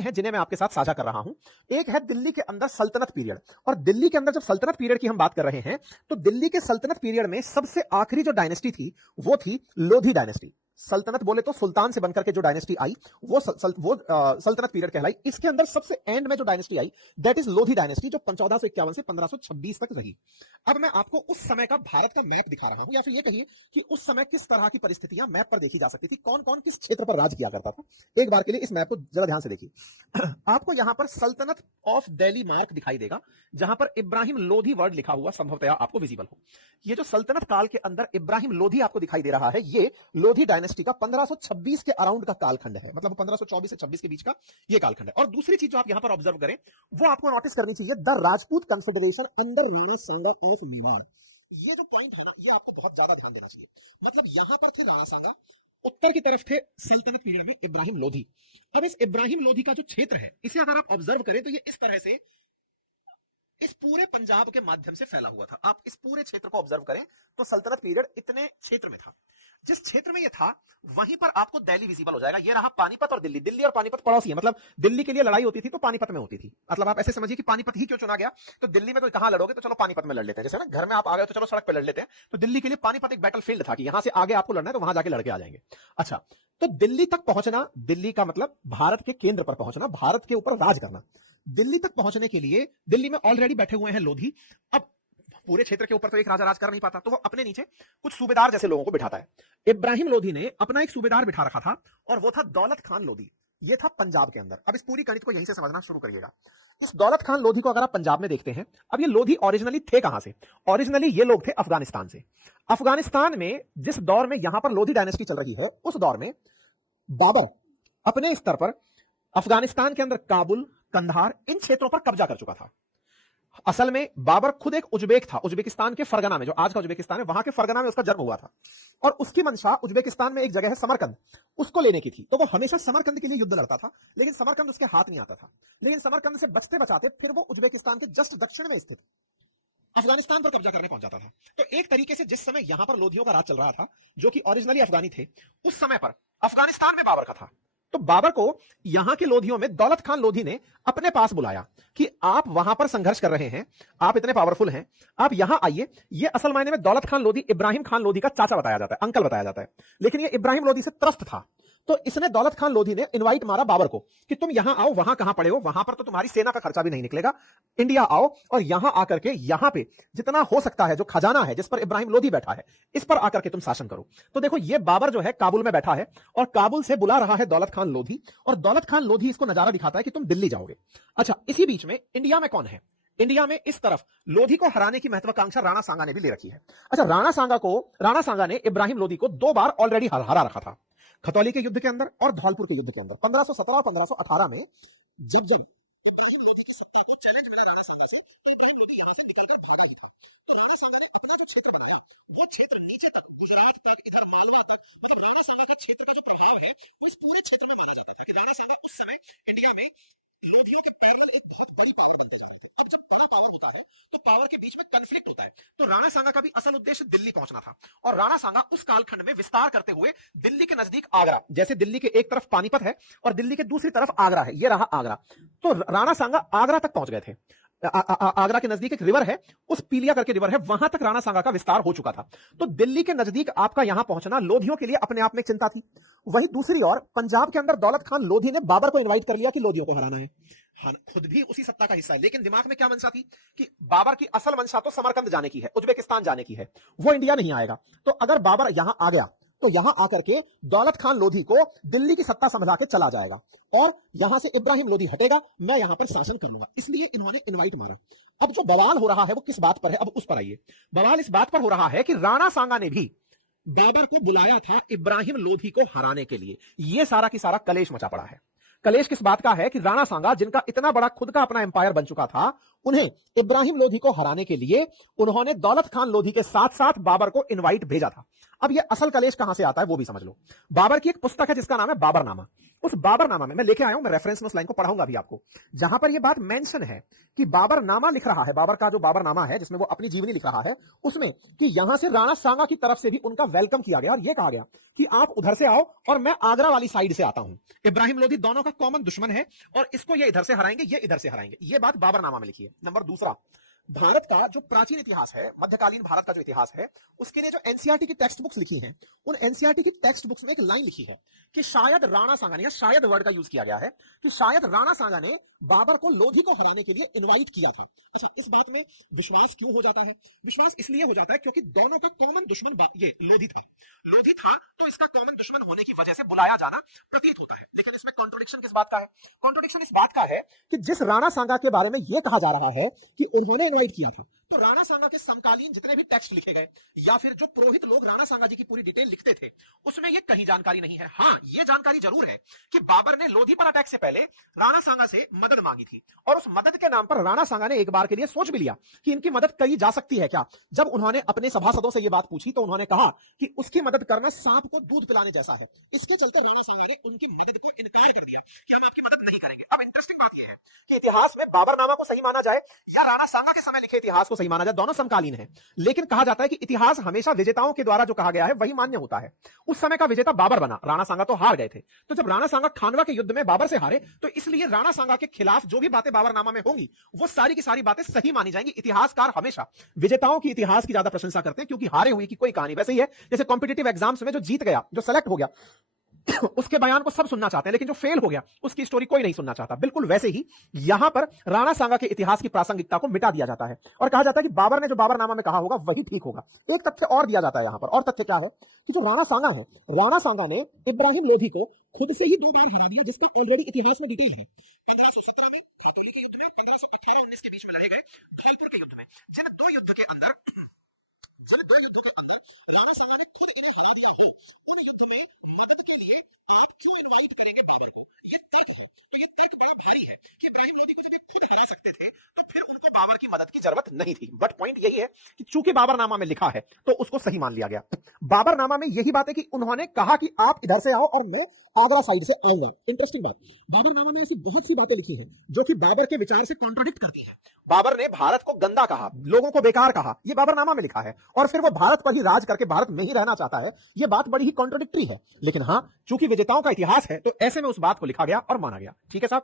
हैं जिन्हें मैं आपके साथ साझा कर रहा हूं। एक है दिल्ली के अंदर सल्तनत पीरियड, और दिल्ली के अंदर जब सल्तनत पीरियड की हम बात कर रहे हैं तो दिल्ली के सल्तनत पीरियड में सबसे आखिरी जो डायनेस्टी थी वो थी लोधी डायनेस्टी। सल्तनत बोले तो सुल्तान से बनकर के जो डायनेस्टी आई वो सल्तनत पीरियड कहलाई। इसके अंदर सबसे एंड में जो dynasty I that is Lodhi dynasty, जो 1451 से 1526 तक रही। अब मैं आपको उस समय का भारत का मैप दिखा रहा हूं, या फिर ये कहिए कि उस समय किस तरह की परिस्थितियां मैप पर देखी जा सकती थी, कौन कौन किस क्षेत्र पर राज किया करता था। एक बार के लिए इस मैप को जरा ध्यान से देखिए। आपको यहां पर सल्तनत ऑफ दिल्ली मार्क दिखाई देगा, जहां पर इब्राहिम लोधी वर्ड लिखा हुआ संभवतया आपको विजिबल हो। ये जो सल्तनत काल के अंदर इब्राहिम लोधी आपको दिखाई दे रहा है, ये लोधी डायनेस्टी का 1526 के अराउंड का कालखंड है, मतलब 1524 से 26 के बीच का ये कालखंड है। और दूसरी चीज जो आप यहां पर ऑब्जर्व करें वो आपको नोटिस करनी चाहिए, the Rajput confederation under Rana Sanga of Mewar. ये जो पॉइंट है ना, ये आपको बहुत ज्यादा ध्यान देना चाहिए। मतलब यहां पर थे राणा सांगा, उत्तर की तरफ थे सल्तनत पीरियड में इब्राहिम लोधी। अब इस इब्राहिम लोधी का जो क्षेत्र है, इसे अगर आप ऑब्जर्व करें तो ये इस तरह से इस पूरे पंजाब के माध्यम से फैला हुआ था। आप इस पूरे क्षेत्र को ऑब्जर्व करें तो सल्तनत पीरियड इतने क्षेत्र में था। जिस क्षेत्र में यह था वहीं पर आपको दिल्ली विजिबल हो जाएगा। यह रहा पानीपत और दिल्ली। दिल्ली और पानीपत पड़ोसी है, मतलब दिल्ली के लिए लड़ाई होती थी तो पानीपत में होती थी। मतलब आप ऐसे समझिए कि पानीपत ही क्यों चुना गया, तो दिल्ली में तो कहां लड़ोगे, तो चलो पानीपत में लड़ लेते हैं। जैसे ना घर में आप आ गए तो चलो सड़क पर लड़ लेते हैं, तो दिल्ली के लिए पानीपत एक बैटलफील्ड था कि यहां से आगे आपको लड़ना है तो वहां जाके लड़के आ जाएंगे। अच्छा, तो दिल्ली तक पहुंचना, दिल्ली का मतलब भारत के केंद्र पर पहुंचना, भारत के ऊपर राज करना। दिल्ली तक पहुंचने के लिए दिल्ली में ऑलरेडी बैठे हुए हैं लोधी। अब पूरे क्षेत्र के ऊपर तो एक राजा राज कर नहीं पाता, तो वो अपने नीचे कुछ सूबेदार जैसे लोगों को बिठाता है। इब्राहिम लोधी ने अपना एक सूबेदार बिठा रखा था और वो था दौलत खान लोधी। ये था पंजाब के अंदर। अब इस पूरी गणित को यहीं से समझना शुरू करिएगा। इस दौलत खान लोधी को अगर आप पंजाब में देखते हैं, अब ये लोधी ओरिजिनली थे कहां से? ओरिजिनली ये लोग थे अफगानिस्तान से। अफगानिस्तान में जिस दौर में यहां पर लोधी डायनेस्टी चल रही है, उस दौर में बाबर अपने स्तर पर अफगानिस्तान के अंदर काबुल, कंधार, इन क्षेत्रों पर कब्जा कर चुका था। असल में बाबर खुद एक उज्बेक था। उज्बेकिस्तान के फरगना में, जो आज का उज्बेकिस्तान है, वहां के फरगना में उसका जन्म हुआ था। और उसकी मंशा उज्बेकिस्तान में एक जगह है समरकंद, उसको लेने की थी। तो वो हमेशा समरकंद के लिए युद्ध लड़ता था, लेकिन समरकंद उसके हाथ नहीं आता था। लेकिन समरकंद से बचते बचाते फिर वो उज्बेकिस्तान के जस्ट दक्षिण में स्थित अफगानिस्तान पर कब्जा करने पहुंच जाता था। तो एक तरीके से जिस समय यहां पर लोधियों का राज चल रहा था, जो कि ओरिजिनली अफगानी थे, उस समय पर अफगानिस्तान में बाबर का था। तो बाबर को यहां के लोधियों में दौलत खान लोधी ने अपने पास बुलाया कि आप वहां पर संघर्ष कर रहे हैं, आप इतने पावरफुल हैं, आप यहां आइए। ये असल मायने में दौलत खान लोधी इब्राहिम खान लोधी का चाचा बताया जाता है, अंकल बताया जाता है, लेकिन ये इब्राहिम लोधी से त्रस्त था। तो इसने दौलत खान लोधी ने इनवाइट मारा बाबर को कि तुम यहां आओ, वहां कहां पड़े हो, वहां पर तो तुम्हारी सेना का खर्चा भी नहीं निकलेगा, इंडिया आओ और यहां आकर के यहां पे जितना हो सकता है, जो खजाना है जिस पर इब्राहिम लोधी बैठा है, इस पर आकर के तुम शासन करो। तो देखो, ये बाबर जो है काबुल में बैठा है और काबुल से बुला रहा है दौलत खान लोधी, और दौलत खान लोधी इसको नजारा दिखाता है कि तुम दिल्ली जाओगे। अच्छा, इसी बीच में इंडिया में कौन है? इंडिया में इस तरफ लोधी को हराने की महत्वाकांक्षा राणा सांगा ने भी ले रखी है। अच्छा, राणा सांगा ने इब्राहिम लोधी को 2 बार ऑलरेडी हरा रखा था, खतौली के युद्ध के अंदर और धौलपुर के युद्ध के अंदर। 1517 और 1518 में जब इब्राहिम लोधी की सत्ता को चैलेंज मिला राणा सांगा से, तो इब्राहिम लोधी यहां से निकलकर भागा ही था। तो राणा सांगा ने अपना जो क्षेत्र बनाया, वो क्षेत्र नीचे तक, गुजरात तक, इधर मालवा तक, मतलब राणा सांगा का क्षेत्र का जो प्रभाव है वो इस पूरे क्षेत्र में माना जाता था कि राणा सांगा उस समय इंडिया में लोधियों के पैरेलल एक बहुत बड़ी पावर बनते जा रहे थे। अब जब बड़ा पावर होता है तो पावर के बीच में कन्फ्लिक्ट होता है। तो राणा सांगा का भी असल उद्देश्य दिल्ली पहुंचना था, और राणा सांगा उस कालखंड में विस्तार करते हुए दिल्ली के नजदीक आगरा, जैसे दिल्ली के एक तरफ पानीपत है और दिल्ली के दूसरी तरफ आगरा है, ये रहा आगरा। तो राणा सांगा आगरा तक पहुंच गए थे। आगरा के नजदीक एक रिवर है, उस पीलिया करके रिवर है, वहां तक राणा सांगा का विस्तार हो चुका था। तो दिल्ली के नजदीक आपका यहां पहुंचना लोधियों के लिए अपने आप में चिंता थी। वहीं दूसरी ओर पंजाब के अंदर दौलत खान लोधी ने बाबर को इनवाइट कर लिया कि लोधियों को हराना है। हाँ, खुद भी उसी सत्ता का हिस्सा है, लेकिन दिमाग में क्या मंशा थी कि बाबर की असल मंशा तो समरकंद जाने की है, उज्बेकिस्तान जाने की है, वो इंडिया नहीं आएगा। तो अगर बाबर यहां आ गया तो यहां आकर के दौलत खान लोधी को दिल्ली की सत्ता संभला के चला जाएगा और यहां से इब्राहिम लोधी हटेगा, मैं यहां पर शासन कर लूंगा। इसलिए इन्होंने इनवाइट मारा। अब जो बवाल हो रहा है वो किस बात पर है, अब उस पर आइए। बवाल इस बात पर हो रहा है कि राणा सांगा ने भी बाबर को बुलाया था इब्राहिम लोधी को हराने के लिए। यह सारा की सारा कलेश मचा पड़ा है। कलेश किस बात का है कि राणा सांगा, जिनका इतना बड़ा खुद का अपना एम्पायर बन चुका था, उन्हें इब्राहिम लोधी को हराने के लिए उन्होंने दौलत खान लोधी के साथ साथ बाबर को इनवाइट भेजा था। अब यह असल कलेश कहां से आता है वो भी समझ लो। बाबर की एक पुस्तक है जिसका नाम है बाबरनामा। उस बाबरनामा में मैं लेके आया हूं, मैं रेफरेंस में उस लाइन को पढ़ाऊंगा भी आपको, जहां पर यह बात मेंशन है कि बाबरनामा लिख रहा है, बाबर का जो बाबरनामा है जिसमें वो अपनी जीवनी लिख रहा है, उसमें कि यहां से राणा सांगा की तरफ से भी उनका वेलकम किया गया और यह कहा गया कि आप उधर से आओ और मैं आगरा वाली साइड से आता हूं। इब्राहिम लोधी दोनों का कॉमन दुश्मन है और इसको ये इधर से हराएंगे, ये इधर से हराएंगे। ये बात बाबरनामा में लिखी है। नंबर दूसरा, भारत का जो प्राचीन इतिहास है, मध्यकालीन भारत का जो इतिहास है, उसके लिए जो एनसीईआरटी की टेक्स्ट बुक्स लिखी हैं, उन एनसीईआरटी की टेक्स्ट बुक्स में एक लाइन लिखी है कि शायद राणा सांगा ने, या शायद वर्ड का यूज किया गया है कि शायद राणा सांगा ने बाबर को लोधी को हराने के लिए इनवाइट किया था। अच्छा, इस बात में विश्वास क्यों हो जाता है? विश्वास इसलिए हो जाता है क्योंकि दोनों का कॉमन दुश्मन ये लोधी था। लोधी था तो इसका कॉमन दुश्मन होने की वजह से बुलाया जाना प्रतीत होता है। लेकिन इसमें कॉन्ट्रोडिक्शन किस बात का है? कॉन्ट्रोडिक्शन इस बात का है कि जिस राणा सांगा के बारे में यह कहा जा रहा है कि उन्होंने इनवाइट किया था, तो राणा सांगा के समकालीन जितने भी टेक्स्ट लिखे गए या फिर जो पुरोहित लोग राणा सांगा जी की पूरी डिटेल लिखते थे, उसमें यह कहीं जानकारी नहीं है। हां, यह जानकारी जरूर है कि बाबर ने लोधी पर अटैक से पहले राणा सांगा से मदद मांगी थी और उस मदद के नाम पर राणा सांगा ने एक बार के लिए सोच भी लिया कि इनकी मदद करी जा सकती है क्या। जब उन्होंने अपने सभासदों से यह बात पूछी तो उन्होंने कहा कि उसकी मदद करना सांप को दूध पिलाने जैसा है। इसके चलते राणा सांगा ने उनकी मदद को इनकार कर दिया कि हम आपकी मदद नहीं करेंगे। अब इंटरेस्टिंग बात यह है कि इतिहास में बाबरनामा को सही माना जाए या राणा सांगा के समय लिखे इतिहास को सही माना जाए, दोनों समकालीन है। लेकिन कहा जाता है कि इतिहास हमेशा विजेताओं के द्वारा जो कहा गया है वही मान्य होता है। उस समय का विजेता बाबर बना, राणा सांगा तो हार गए थे। तो जब राणा सांगा खानवा के युद्ध में बाबर से हारे, तो इसलिए राणा सांगा के खिलाफ जो भी बातें बाबरनामा में होंगी वो सारी की सारी बातें सही मानी जाएंगी। इतिहासकार हमेशा विजेताओं की इतिहास की ज्यादा प्रशंसा करते हैं क्योंकि हारे हुए की कोई कहानी। वैसे ही है जैसे कॉम्पिटिटिव एग्जाम्स में जो जीत गया, जो सेलेक्ट हो गया, उसके बयान को सब सुनना चाहते हैं, लेकिन जो फेल हो गया उसकी स्टोरी कोई नहीं सुनना चाहता। बिल्कुल वैसे ही यहां पर राणा सांगा के इतिहास की प्रासंगिकता को मिटा दिया जाता है और कहा जाता है कि बाबर ने जो बाबरनामा में कहा होगा वही ठीक होगा। एक तथ्य और दिया जाता है यहां पर, और तथ्य क्या है कि जो राणा सांगा है, राणा सांगा ने इब्राहिम लोधी को खुद से ही 2 बार हरा दिया, जिसका ऑलरेडी इतिहास में डिटेल है। 1517 में खातोली के युद्ध में और 1518-19 के बीच में लड़े गए धौलपुर के युद्ध में। जिन दो युद्धों के अंदर राणा सांगा ने खुद इन्हें हरा दिया हो, उन युद्ध में मदद के लिए आप क्यों इनवाइट करेंगे बाबर को? यह तर्क है। तो यह तर्क बड़ा भारी है कि इब्राहिम लोधी को जब ये खुद हरा सकते थे तो फिर उनको बाबर की मदद की जरूरत नहीं थी। बट पॉइंट यही है कि चूंकि बाबरनामा में लिखा है तो उसको सही मान लिया गया। बाबरनामा में यही बात है कि उन्होंने कहा कि आप इधर से आओ और मैं आगरा साइड से आऊंगा। इंटरेस्टिंग बात, बाबरनामा में ऐसी बहुत सी बातें लिखी हैं जो कि बाबर के विचार से कॉन्ट्रोडिक्ट करती हैं। बाबर ने भारत को गंदा कहा, लोगों को बेकार कहा, यह बाबरनामा में लिखा है, और फिर वो भारत पर ही राज करके भारत में ही रहना चाहता है। यह बात बड़ी ही कॉन्ट्रोडिक्टरी है। लेकिन हां, चूंकि विजेताओं का इतिहास है तो ऐसे में उस बात को लिखा गया और माना गया। ठीक है साहब।